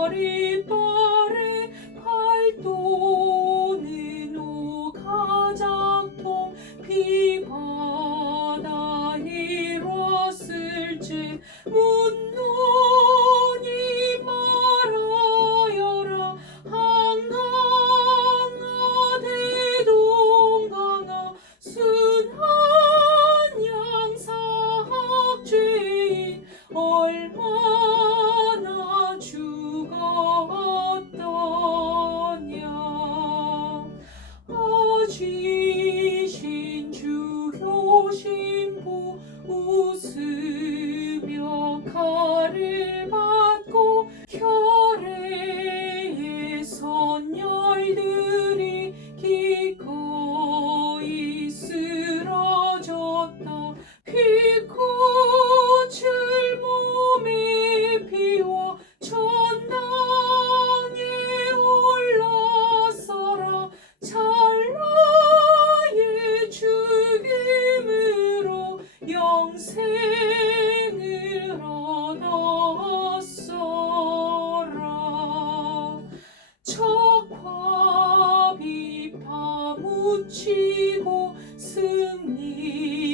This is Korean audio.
glory. glory. 다 비파 묻히고 승리.